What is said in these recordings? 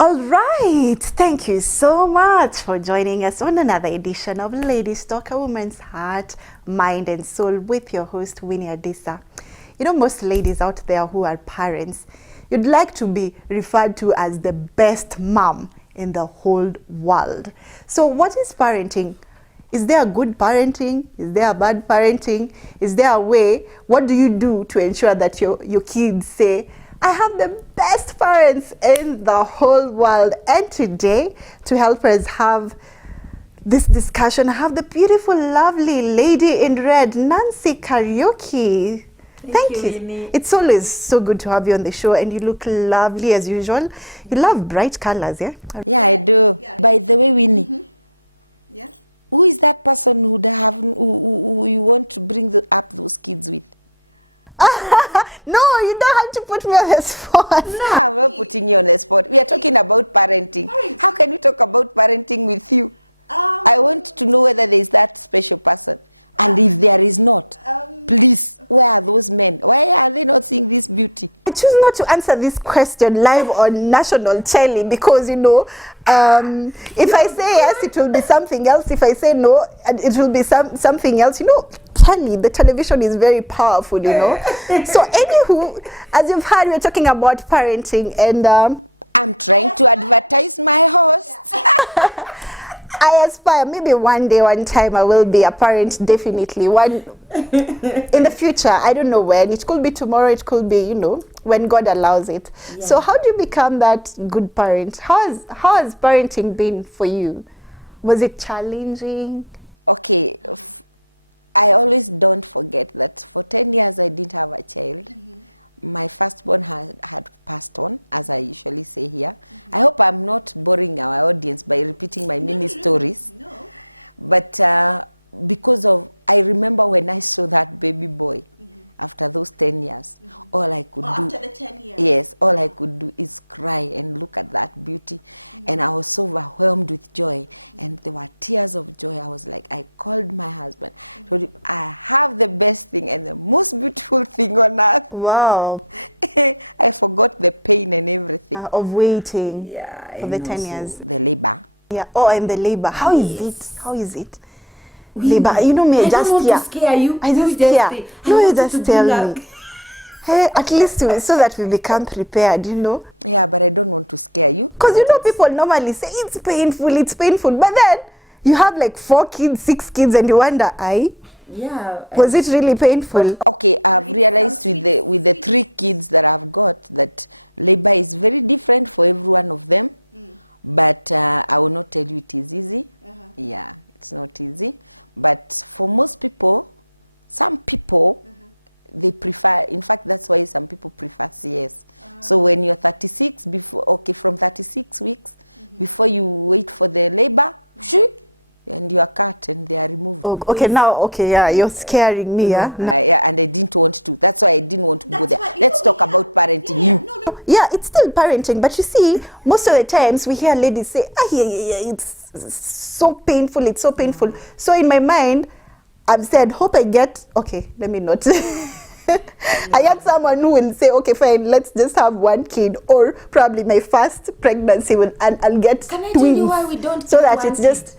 All right, thank you so much for joining us on another edition of Ladies Talk, a woman's heart, mind and soul with your host Winnie Adisa. You know, most ladies out there who are parents, you'd like to be referred to as the best mom in the whole world. So what is parenting? Is there a good parenting? Is there a bad parenting? Is there a way? What do you do to ensure that your kids say, I have the best parents in the whole world? And today, to help us have this discussion, I have the beautiful, lovely lady in red, Nancy Kariuki. Thank you. Winnie. It's always so good to have you on the show, and you look lovely as usual. You love bright colors, yeah? Yeah, I do. Yeah. By the way, Winnie, yeah? Who is that person who you want to bring up those kids with? No, you don't have to put me on the spot. No, I'm not putting you on the spot. We are talking about parenting. How can we talk about parenting with you? I want to know whether there is that special person. And if there is not, please, where are those men? Why are they not seeing this beauty? I choose not to answer this question live on national telly because, you know, if I say yes, it will be something else. If I say no, it will be something else. You know, the television is very powerful, you know. So anywho, as you've heard, we're talking about parenting, and I'm trying to advertise my hosts. I aspire, maybe one day, one time I will be a parent, definitely. One in the future, I don't know when. It could be tomorrow, it could be, you know, when God allows it. Yeah. So how do you become that good parent? How has parenting been for you? Was it challenging? Okay, I always don't forget that for 10 years I didn't have a child. Mm-hmm. My firstborn had passed on, as I usually say here. Mm-hmm. I hope I'm not boring our audience by repeating my mini stories. No. But because of, I remember when I saw that baby boy, after those 10 years, all I could do... After the 10 years? Yes, all I could do is cry and look at that beauty. And I was so overwhelmed with joy. And there were tears of joy. I was like, I called my husband. Told him, I have the best thing and the most beautiful thing on earth. Wow. I forgot the pain and everything. Of waiting for the 10 years. The labor. Yeah, and the labor. How is it? How is it? Labor, you know me, I just don't want to scare you. I don't scare. No, you just tell me. Hey, at least so that we become prepared, you know. Yeah, but I don't want to scare you. Because you know, people normally say it's painful. But then you have like 4 kids, 6 kids, and you wonder, yeah, was it really painful? Okay, I've realized with the 3 kids that I've got that labor is very different for every one of them. But I will not tell you it is easy. Yeah, it's not easy. But for most people, some people, they prefer, in fact, that's why some people prefer CS. So when you're 36, from 36 weeks, before you wait for the labor, and you are cut and they are removed. Yeah, you're scaring me, yeah? Yeah, and I didn't want to. That's why I didn't want to go there. Let's talk about parenting. Yeah, it's still parenting, but you see, most of the times we hear ladies say, it's so painful, it's so painful. So in my mind, I've said, hope I get, let me not. I get someone who will say, okay, fine, let's just have 1 kid, or probably my first pregnancy and I'll get twins. Can I tell you why we don't so that it's just...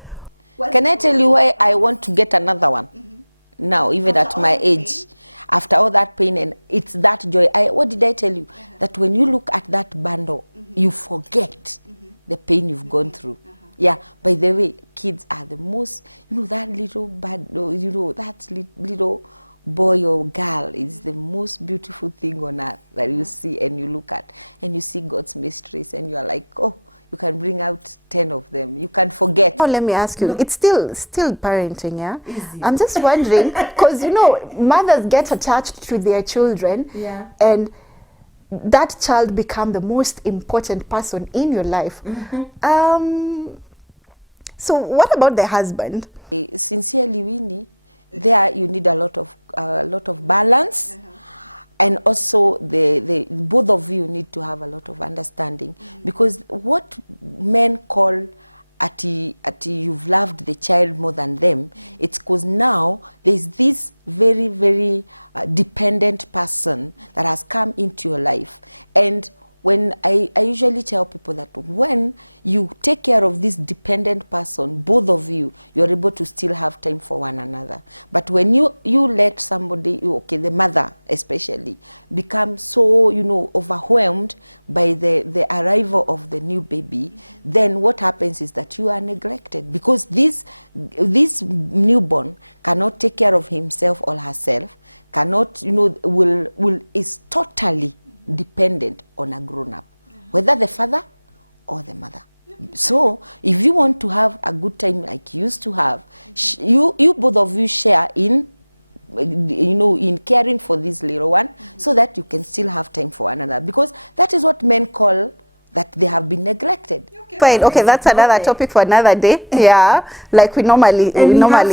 Can I tell you why I want to get another one? Now, even at my age, after all that pain, and it's that joy. What did I tell you? That when you look at that bundle, you forget the pain you've gone through. Yeah, by the way, kids are the most, that little that little boy or girl is the most beautiful thing on earth that you see and you look at. And you see God's mysteries and you are like, you can bring out 10 of them. You can forget. Oh, let me ask you. It's still parenting, yeah? Easy. I'm just wondering, because, mothers get attached to their children. Yeah. And that child become the most important person in your life. So what about the husband? Sincerely, Winnie, there you need a lot of balance. And also, both of you need to have a lot of understanding. Because what men call you've loved the child more than them, it's because now there's this very, very dependent person that has come into your life. And when I usually tell people that when you take care of this dependent person, both of you, you're able to still have time for one another. But when you let somebody, okay, the mother especially, become so, you know, overwhelmed by the arrival of the new baby, then what happens is that you are neglected, because this newborn cannot take care of himself or herself, cannot, you know, is totally dependent on a grown-up, whether the father or the mother. So if you want to have a good time like you used to have, you both of you share in, you know, in caring for this little one, so that you can still have time for one another, because that is what men call that they have been neglected. Fine. Okay, that's another topic for another day. Yeah, like we normally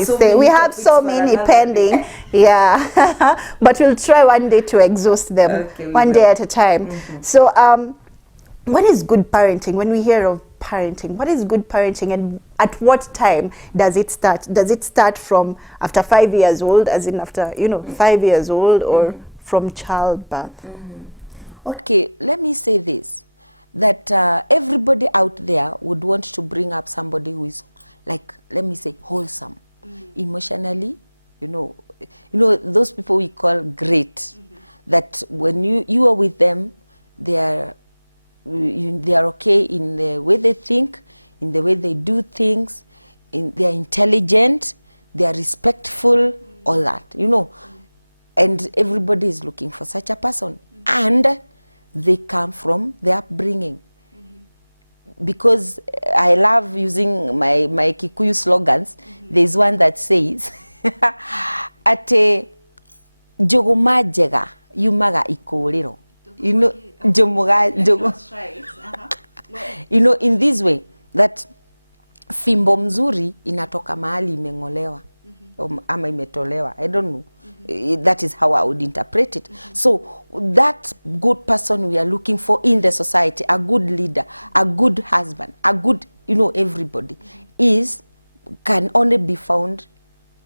say, we have so many pending. Yeah, but we'll try one day to exhaust them, Okay, one day at a time. So, what is good parenting? When we hear of parenting, what is good parenting, and at what time does it start? Does it start from after 5 years old, as in after, you know, 5 years old, or from childbirth? Okay, let me say this, that everybody out there would want to bring up somebody who is, like, let me say, wholesome, emotionally, you know, those people we call great, that when you are with them, they are okay in the way they think, in the way they do things, they are intelligent, they are respectful, all that, you know, and everybody is looking for such a person, and they come from their upbringing. Because I love using my Kikuyu slogans. There's one that says, ate jogoma jega yumaga ikuriro. You know, you know, in this way, that fimbo mzuri inatoka mahali imeng'olewa, ama imetolewa, I don't know. That is how I would interpret it. So that good person we are looking for in the society, a good leader, a good husband, a good, you know, everybody, can only be found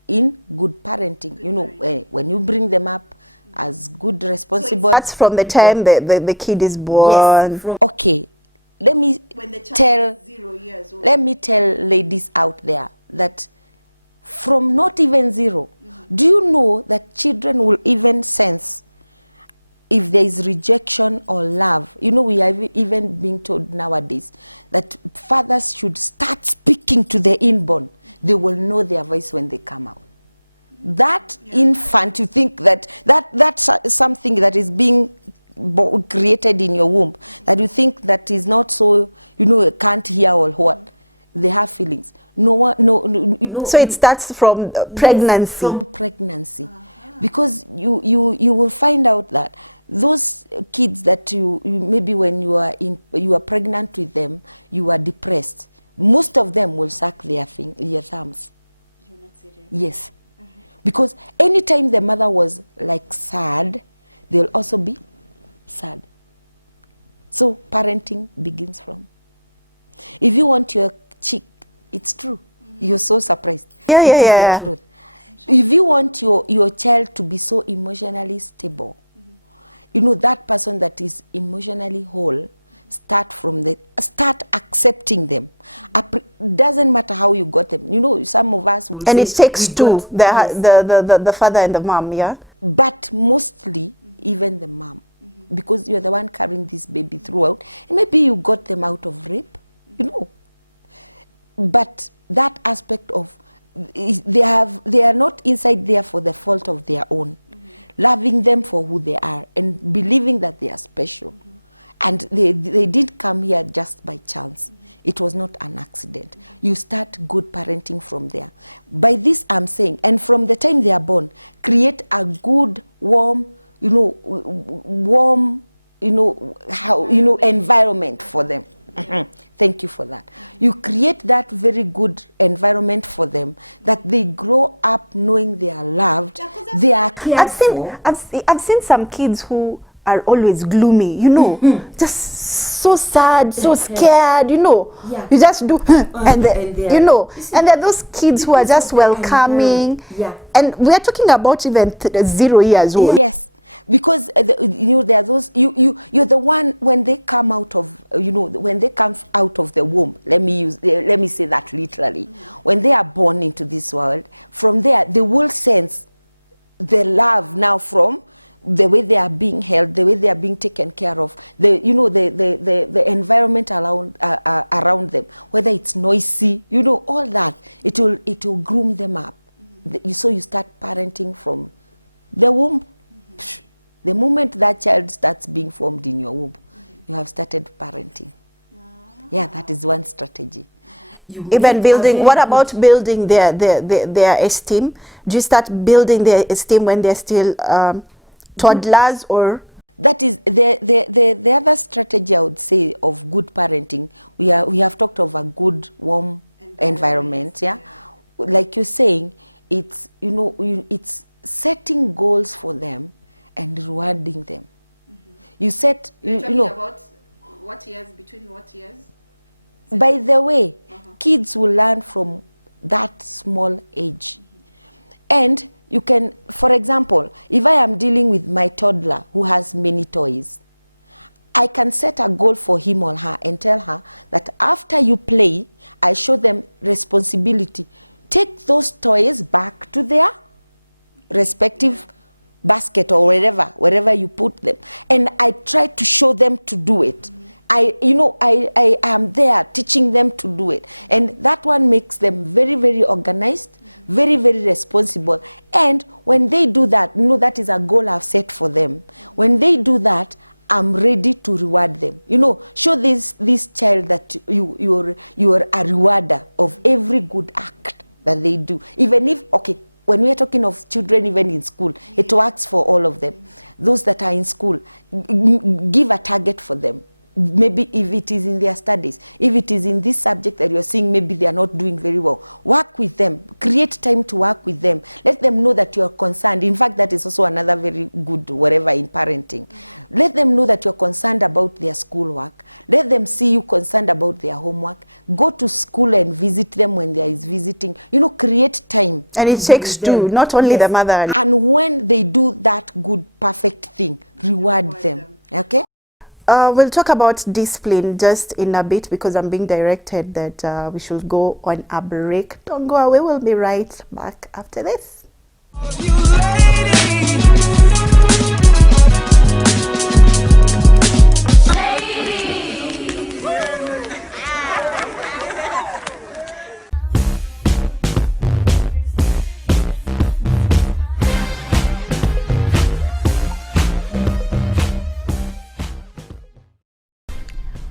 in good parenting. You know, when you bring them up as good, responsible. So that's from the time the kid is born. Yes, okay, let me tell 0 years old. Let me tell ladies out there that from not even 0, do you know that children will even sense if there is rejection or love? You know, we are even being told nowadays that fathers should start speaking to the inborn. They will know their voice when they come out. That infant, you think that's something that is being created in your womb, that you think that is not so, you know, can't hear or what. They have feelings. No. So it starts from pregnancy. From pregnancy, because you will find out that those kids that you maybe when you are pregnant with them, you are depressed. Most of them will suck their thumbs. You're not serious. Yes, because anytime the mother was like sad, they'll also be sad. So parenting begins from. If you want your chick, it's true. You're so surprised. Yeah. If you want your child to be so emotionally stable, you know, that person that is emotionally whole, start accepting them. Doesn't matter how you got them. You know, some of us will And say, it takes two, the father and the mom, yeah? but mostly even the mom, because you're the one carrying this baby throughout, and maybe you got them out of rape, you know. But that aspect of they are not inside there for the fault of their own, loving them for who they are and believing that they are special, and they did come here just by chance. It was not an accident. You start good parenting from there. By this I'm saying, and from the time they are born, create a good warm environment for them. Thank you for that. You create that very good environment for them, that they grow up knowing they are loved, they are cared for. I've seen some kids who are always gloomy, you know, just so sad, so scared, you know. Yeah. You just do, and and you know, and there are those kids who are just welcoming. Yeah. And we are talking about even 0 years old. Yes, because there are those you're the one when they come out of when they come out of the womb. Let me say that literally. When they are born into this world, from there they will sense the love now from the way they are being held, the way they are being taken care of, the environment around them, whether it's noisy, all that, it will groom them up. So you start parenting from the womb. The moment that child starts being formed in your womb, you have started parenting. Yeah, that is one strategy. Even building, what about building their esteem? Do you start building their esteem when they're still toddlers, or? That is the other strategy I would say of good parenting. We have talked of a good, warm environment. Yeah, like you're saying, it's it's setting goals for them and rewarding them. You set about what years, between what years? By the way, kids will learn from that small age. And you can, for example, if I am dealing with my toddler who has many toys, I can set a goal for him or her and tell her that after you play, I show them responsibility. Take those toys back to their respective basket or wherever you put them. And I try to show them to do it. I am there teaching them to do it. And that one makes them very, very organized, very, very responsible. And when they do that, that is a goal I've set for them. When they do that, I'm ready to reward them. Show this child that you're a rewarder of every good act that they do. Even if, when we are talking of children, even in school, it works for all of them. Those that are in school, give a target for them. Maybe if it is in their studies, if it is in this subject that you're seeing, maybe they are not doing very well, work with them, create time to work with them, let them know that you're concerned. In fact, that is also another very good whatever in parenting. Let them know that you're concerned about their schoolwork. Let them see you concerned about their homework. Go to school and visit them when there is visiting. Create time. And it takes two, not only the mother. And when they do that good, perfect thing, reward them. Okay? We'll talk about discipline just in a bit, because I'm being directed that we should go on a break. Don't go away. We'll be right back after this.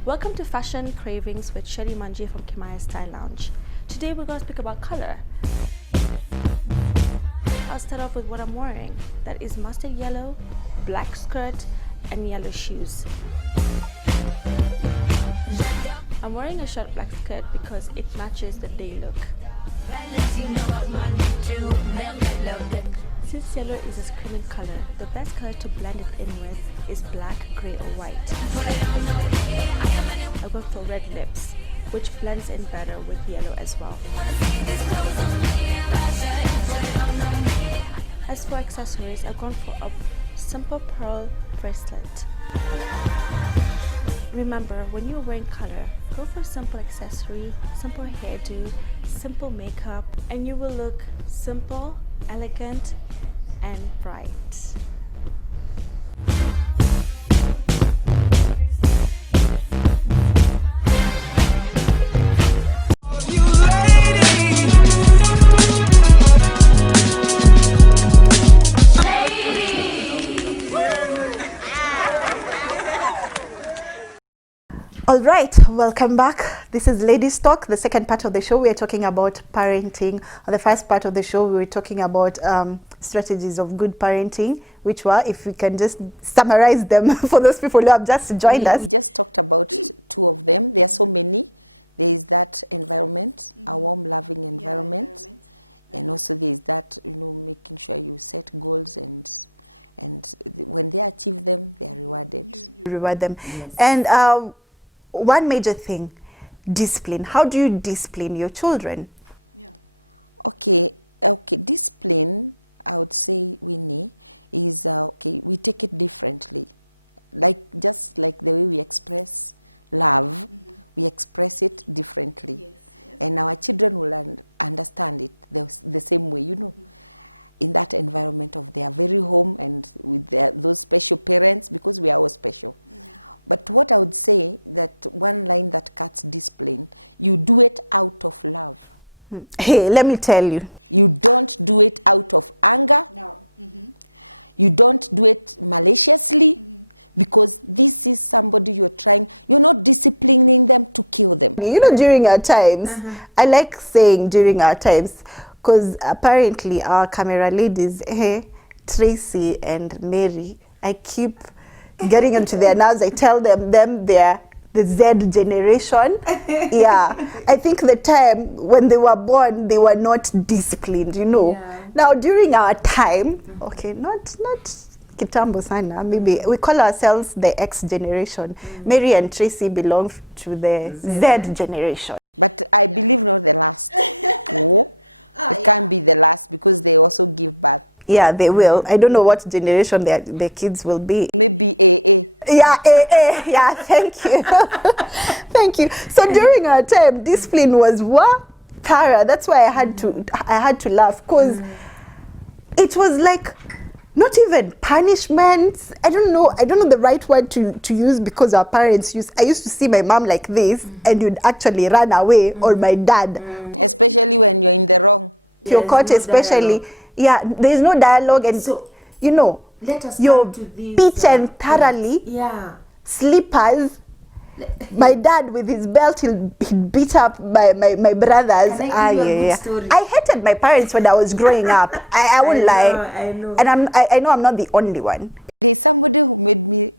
Welcome to Fashion Cravings with Shelly Manji from Kimaya Style Lounge. Today we're going to speak about color. I'll start off with what I'm wearing. That is mustard yellow, black skirt, and yellow shoes. I'm wearing a short black skirt because it matches the day look. Since yellow is a screaming color, the best color to blend it in with is black, grey or white. I go for red lips, which blends in better with yellow as well. As for accessories, I've gone for a simple pearl bracelet. Remember, when you're wearing color, go for a simple accessory, simple hairdo, simple makeup, and you will look simple, elegant, and bright. All right, welcome back. This is Ladies Talk, the second part of the show. We are talking about parenting. On the first part of the show, we were talking about strategies of good parenting, which were, if we can just summarize them for those people who have just joined us. We just talked about two of them. There are so many. There is that environment, a warm, loving environment. And also there is that, making sure you set goals and when they achieve them, they are rewarded. You reward them. Yes. And one major thing, discipline. How do you discipline your children? Okay, discipline, I would say, Winnie, is okay, we take it differently. Just like the way we express love, we express it differently. And our children will understand it the same way, in that environment of their very home and with those special parents, because we are all special. But what I would say, that one line that cuts discipline, you do it out of love. Hey, let me tell you. You don't do it out of anger. No. You don't do it maliciously, because this is somebody you're not disciplining them to kill them. During our times, I like saying during our times, because apparently our camera ladies, Tracy and Mary, I keep getting into their nerves. I tell them they're the Z generation. Yeah, I think the time when they were born, they were not disciplined, Yeah. Now during our time, okay, not kitambo sana, maybe we call ourselves the X generation. Mary and Tracy belong to the Z generation. But I believe not the last. No, it can't be the last, because they also give birth. Yeah, they will. I don't know what generation their kids will be. Maybe AA. Yeah, yeah, thank you. Thank you. So during our time, discipline was what? Tara. That's why I had to laugh, because it was like not even punishments. I don't know the right word to use, because our parents I used to see my mom like this, and you'd actually run away, or my dad. Especially when you're in the wrong. If you're caught, especially. Yeah, there's no dialogue, and So, let us you're come to this, beaten thoroughly. Yeah. Slippers. My dad with his belt, he'd beat up my brothers. Can I give you a good story? I hated my parents when I was growing up. I won't lie. I know. And I know I'm not the only one. There's somebody who made me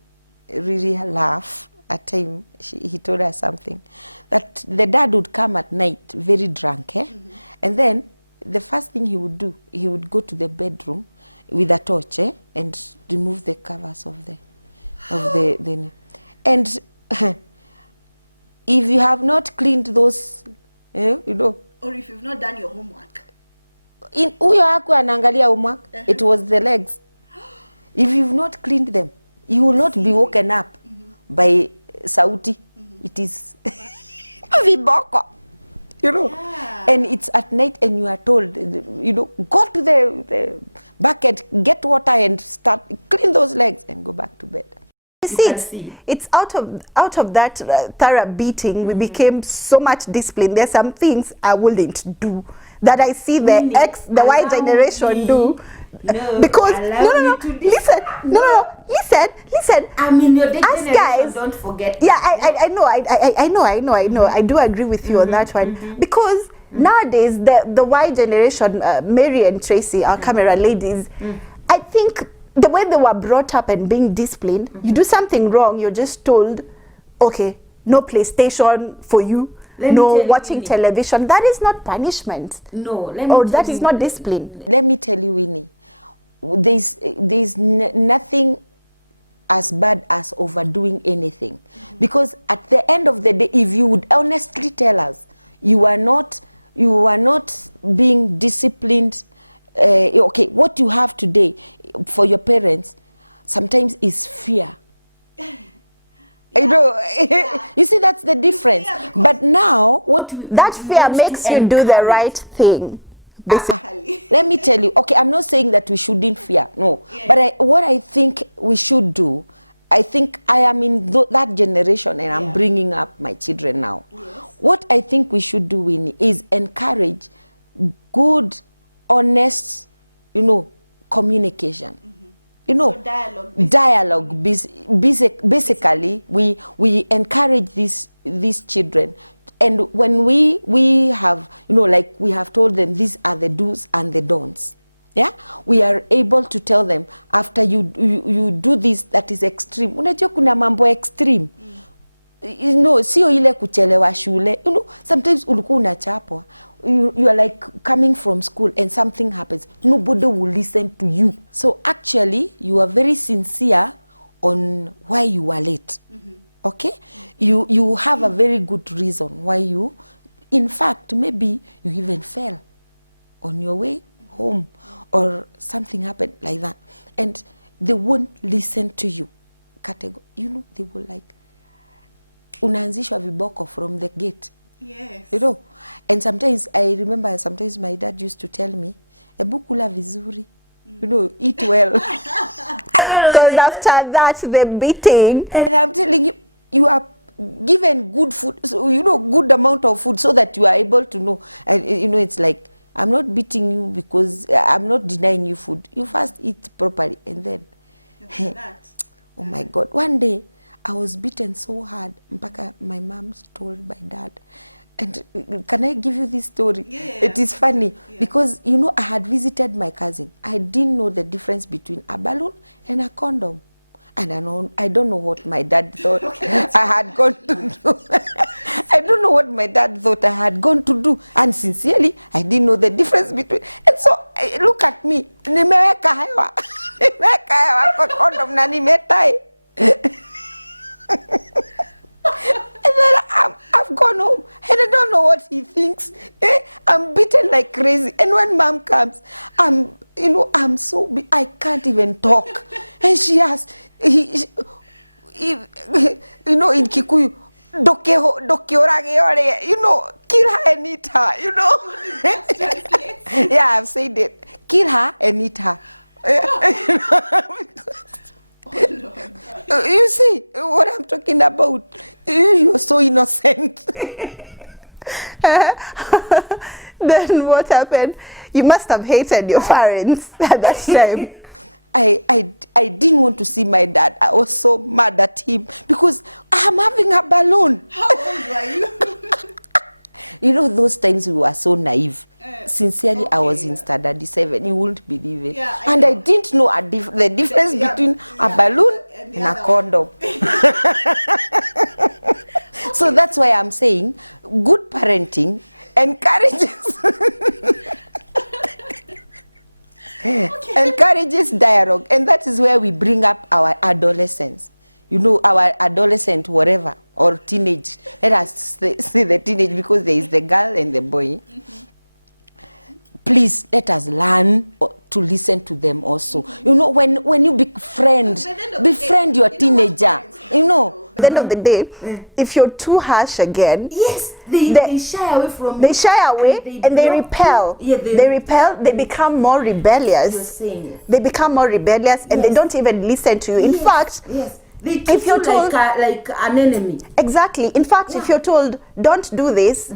really laugh at time. He told us something, that the dad would come at night very drunk, and then the first thing he would do, he would go to the bedroom with a torch, and remove the covers of the and if you have not cleaned those, Or if you've not done your homework. in huyo haku anaangalia homework, it was the legs. If you've not cleaned them, you will not be woken up by sauti. It is viboko. And it's at night, and you are told, go to the bucket, get water, and start clean those legs, and go back to bed. You see, it's out of that thorough beating, we became so much disciplined. There's some things I wouldn't do that I see the Y generation do. No, because listen. I mean, your us guys, don't forget. Yeah, I know. I do agree with you on that one, because nowadays the Y generation, Mary and Tracy, our camera ladies, I think the way they were brought up and being disciplined, you do something wrong, you're just told, okay, no PlayStation for you, no watching television. That is not punishment. No, that is not discipline. Let me tell you, Winnie, there's nothing as bad as overdoing anything, because at the end of the day, if you would honestly tell us you are not being disciplined, okay, what you have today for your parents sometimes is fear. You see, that's the difference. But now that fear makes you do the right thing, basically. Let me tell you, okay, I'm not saying that we shouldn't fear, no. But what I think we should do, I think I am in that generation, and I'm bringing up my children now. What I think we should do, Winnie, is encourage good, honest, communication. So dialogue. Basically, we encourage these children, and when we have, like we have told them, these are the do's and the don'ts. Yeah, we are able to tell them, after you do this, that is extreme. Unajua kuna mambo extreme. Sio ile kuchelewa shule. Sometimes ulikuwa unachapwa. You are like coming from school and something happens. Nobody will listen to you. So actually, you are very sincere on why you are late. Okay? You have a very good reason why in fact, maybe you even fell on your way home, or something happened like that, and they won't listen to you. You know, they will like, unaanzishwa viboko from the gate. Yes. You know, and sometimes I remember, sometimes my dad used to tell me, ebu kula vizuri, you know, eat well. Because after that, the beating. And I'm telling you, you are given good food, so, you know, good amount of food, so that you are able to know. And you know, it's like, I'm not beating you because I'm not denying you food. You first eat properly, and then oh my God, one day I was beaten so hard mpaka my mom told my dad. And can I give you this story? Yeah. It is funny because, you know, I had visited my cousin. I didn't know the difference between a balloon and a condom. And I don't know what my dad thought I had gone to do. I don't know what my dad thought I had gone to do. And sincerely, I didn't know the difference between. And so, look at me. Nimeweka hewa. Nimeweka hewa kwa condom na nimetai. And then I've gone home and I don't know what he thinks. I'm beaten like crazy. And when mom comes, I'm so I can't even talk. And she asks, you know, in Kikuyu, you know, kill her and eat her, you know. Yeah, I've said it. Kill her and eat her. You see what I'm talking about? You're so innocent. Then what happened? You must have hated your parents at that time. I didn't want to see my dad. I was so mad at him because I'm having a balloon. How old were you? You know, those times we were so naive. Sincerely, I was in standard 7. You wouldn't believe it. Yeah, and I didn't know the difference between a balloon and a condom. So that's why I'm saying good parenting encourages encourages dialogue, and that is where we bring up our adolescents. You know, our adolescent, whatever, or teenage. Let us say the teenage, because there is the girl and the boy. Please let us learn to listen to them also. You know, when you befriend your teenager, you know. At the end of the day, if you're too harsh again, Yes, they shy away from they shy away and they repel. Yeah, they repel, they become more You're rebellious. saying it. They become more rebellious and they don't even listen to you. In fact, Yes. They if treat you're you told, like an enemy. exactly. In fact, if you're told, don't do this,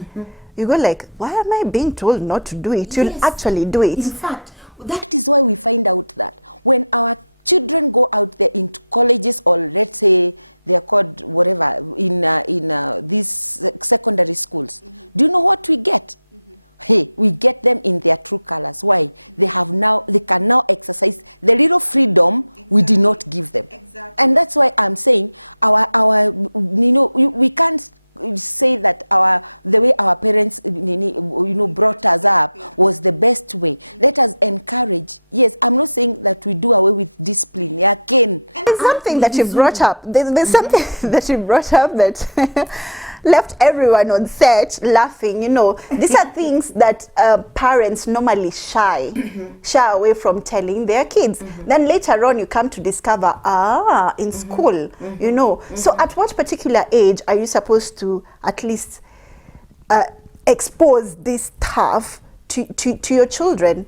you go like, why am I being told not to do it? You'll Yes. actually do it. In fact, that is why we find out that when our children go out there into colleges, or let's say they are called whatever in these secondary schools, do you know what we get? Hey, we get them in their true colors. Why? They can now exercise the little freedom we did not give them. Exactly. And that's why I'm saying our you know, we can't say that the way our parents brought us up was the best way. Let us encourage. Yes, I'm not saying that we do away with discipline. Yeah, Ken. And there's something that you brought up. There's something that you brought up that left everyone on set laughing. You know, these are things that parents normally shy away from telling their kids. Then later on, you come to discover, in school, you know. So at what particular age are you supposed to at least expose this stuff to your children?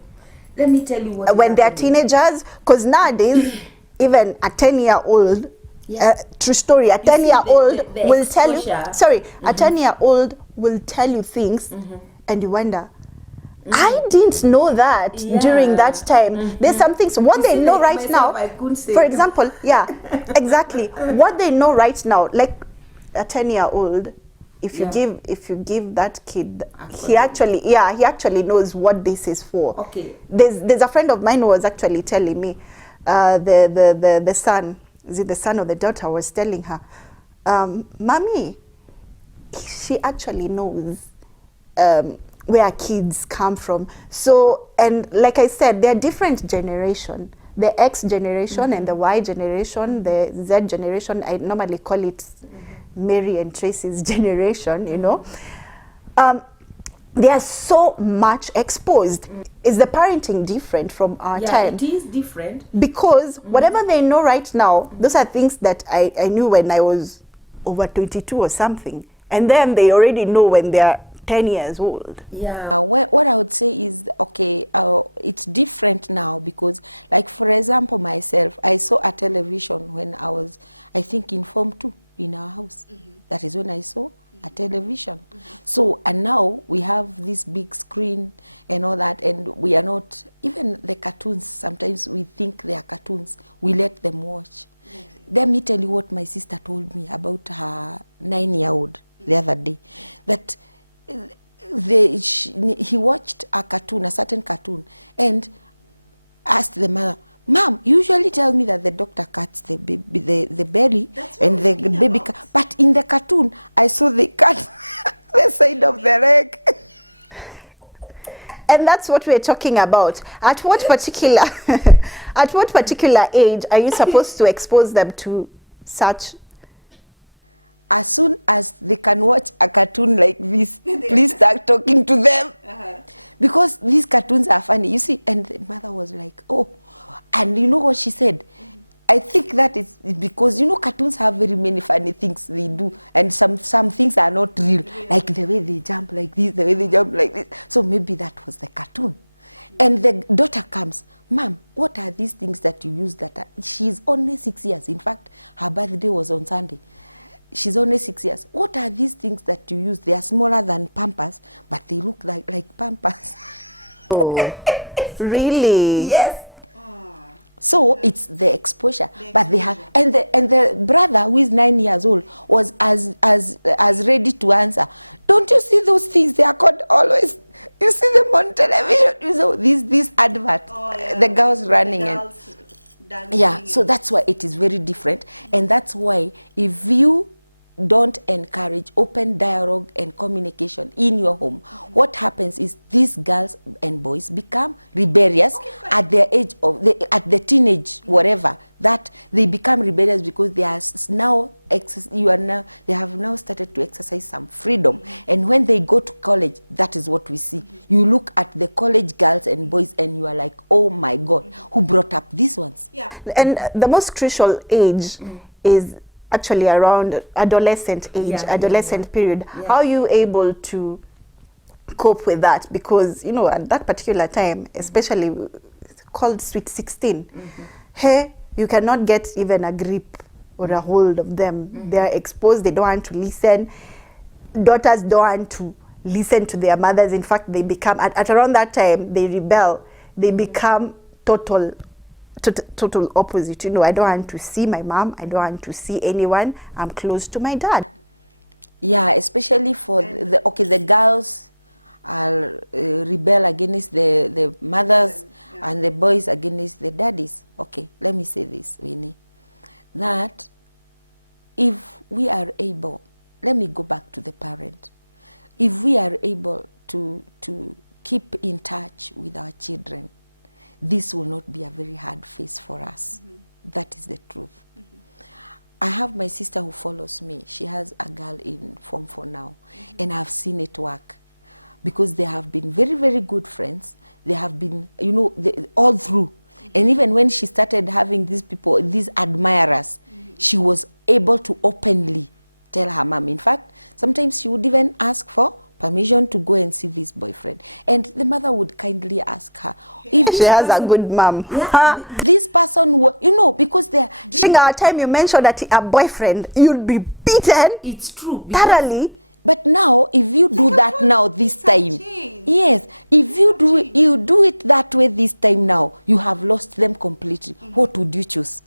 Let me tell you what. When they're happened. teenagers? Because nowadays, even a 10-year-old, Yeah. true story, a You see 10-year-old the will tell you, exposure. sorry, a 10-year-old will tell you things and you wonder, I didn't know that during that time. There's some things, what they see, know like right myself, now, I couldn't say for no. example, yeah, exactly. What they know right now, like a 10-year-old, if you give that kid, he actually knows what this is for. Okay. There's a friend of mine who was actually telling me, the son, is it the son or the daughter, was telling her, Mommy, she actually knows where kids come from. So, and like I said, they're different generation. The X generation and the Y generation, the Z generation, I normally call it Mary and Tracy's generation, you know. they are so much exposed. Is the parenting different from our Yeah, time? it is different. Because whatever they know right now, those are things that I knew when I was over 22 or something. And then they already know when they're 10 years old. Yeah. What I would say is, okay, it's different now because, like, for example, myself, I saw a television when I was, I think, in Form 2 in our house. That is when I saw a television. So, and now we have this big screen and all that, and we are not, even the cartoons, sometimes we think they are cartoons, we let them watch. Let me tell you what my sister told me about her 9-year-old the other day, that he watched a cartoon, a certain cartoon, and asked the mother, "Mom, you usually tell me that the doctor cuts the baby, the belly and the baby, but in the cartoon, I saw they cut the side of the leg." And that's what we're talking about. At what particular at what particular age are you supposed to expose them to such? As soon as they can watch a cartoon like this, please start talking to them. Because these cartoons are funny. You see, and the mother was like, oh, and you know what she said? I think that is because, you know, cartoons have very many funny things they do, and some things are not real, like the way they jump like this, the way they jump like this. So maybe that was the cartoon. And the daughter comes, "Mom, what are these things that you use that are..." She's only 6 years. In fact, her birthday was on Sunday. She's only 6 years. "What are these things that you use? They are smaller than Pampers, but they look like Pampers." Oh, really? Yes. So it's the exposure, but they have, and the brother who is 9 years old was as ready to answer. "Don't you see those things? They are called always. You see them on television. You know this advert, the girls running and yeah." So that's why it is very different, and that's why if you don't encourage open dialogue and communication in your home, what happens is these girls and boys become rebellious at their age of at the teenage, whatever, that they become rebellious because they are now they have now started to exercise some freedom. And when they go to college, that is what we see. You look at the college girls and boys and you are like, oh my God, who brought up these ones? Yeah. And the most crucial age is actually around adolescent age, adolescent period. How are you able to cope with that? Because, you know, at that particular time, especially called Sweet 16, hey, you cannot get even a grip or a hold of them. They are exposed, they don't want to listen. Daughters don't want to listen to their mothers. In fact, they become, at around that time, they rebel. They become total opposite. You know, I don't want to see my mom, I don't want to see anyone, I'm close to my dad. Yeah, especially for the girls are rebel against the mothers, and the boys against the daddies. Okay, let me say this, Winnie, that if we are able, let me go back to the parent, if we are able to keep in touch with our children, this will not be a very hard phase for us. That is the truth. I have my sister who follows me. She has a girl in Form 4 now, and I've seen it work because they have been very, very good friends. They have been, you know, all through. And even when she started having these people, these admirers, she was able to openly tell her mom. In fact, sometimes she would even ask for permission to go and see this boyfriend, and the mother would kindly ask her if She has a good mom. this person, you know, because they're During our time, you mentioned that a boyfriend, you'd be beaten It's true. thoroughly. But now, if you do that now this time, yes, if you do it that way this time now, you have lost them completely. What would you choose?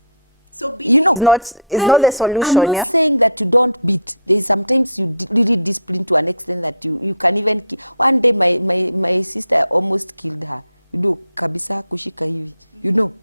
So You know, it's not the solution. I'm not Yeah. saying that you don't beat. There's sometimes you really discipline to an extent that you can even kill. One day my sister almost killed her. You know, kabisa kushika hivi. You know,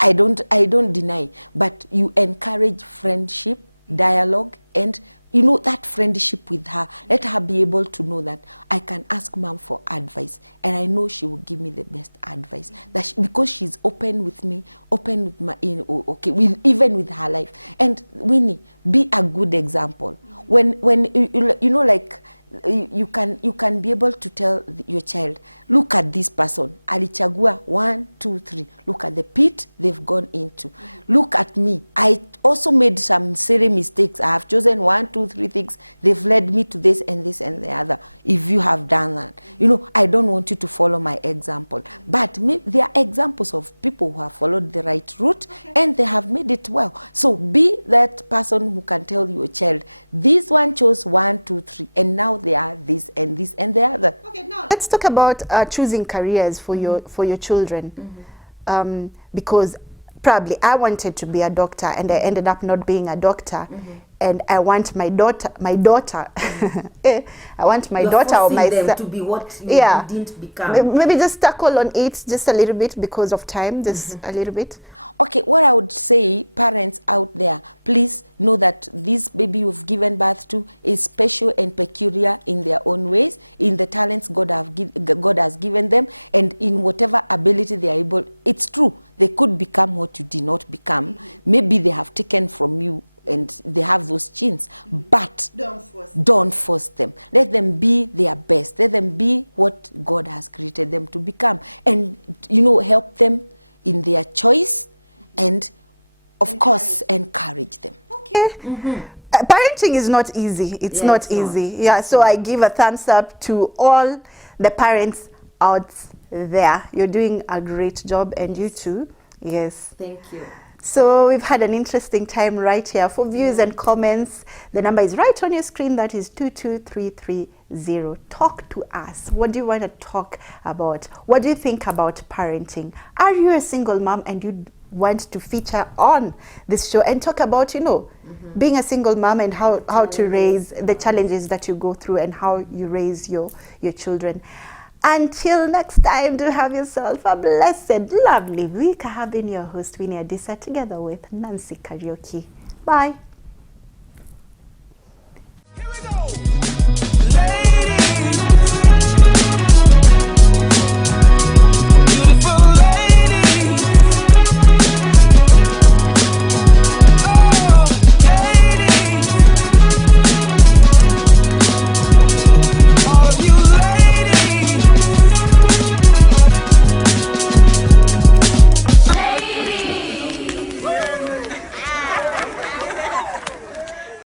I don't deny, but you encourage friendship, dialogue, and you know, that friendship with her. Let her be able to know that I can ask mom for advice, and I know she will give me the best advice. That because she's open with me, open with my, even with her life. And Winnie, be a good example. When you know, like you can be able to tell your child, look at this person, alichagua 1 2 3, look at the pit they've gone into. Look at me, I also made some silly mistakes. I have chosen 1 2 3 things, they've led me to this and this and the other. If you have done that, you know, I don't want you to follow my example, but there are examples of people who have followed the right route and they have made it well. So be that person who can tell your child, this one chose 1 2 3 and now they are this and this and the other. Okay, now let's talk about choosing careers for your children. Because probably I wanted to be a doctor and I ended up not being a doctor. And I want my daughter I want my You're daughter or forcing my them son to be what you Yeah. didn't become. maybe just tackle on it just a little bit because of time, just a little bit. Okay, what I would say, parents out there, please know that this baby you've given birth to is special and peculiar in their own ways, in the talents God has given them, and in whatever ability they are able. It's true, they could become what you did not become. Maybe they have taken from you and they have those genes, but don't force them. Let them be their best. Let them be what God has created them to become, and you know, help them in their choice, and of course encourage them. Okay. Parenting is not easy. It's not easy. Yeah, so I give a thumbs up to all the parents out there. You're doing a great job, and you too. Yes. Thank you. So we've had an interesting time right here. For views and comments, the number is right on your screen. That is 22330. Talk to us. What do you want to talk about? What do you think about parenting? Are you a single mom and you want to feature on this show and talk about, you know, being a single mom and how to raise the challenges that you go through and how you raise your children? Until next time, do have yourself a blessed, lovely week. I have been your host, Winnie Adisa, together with Nancy Karaoke. Bye.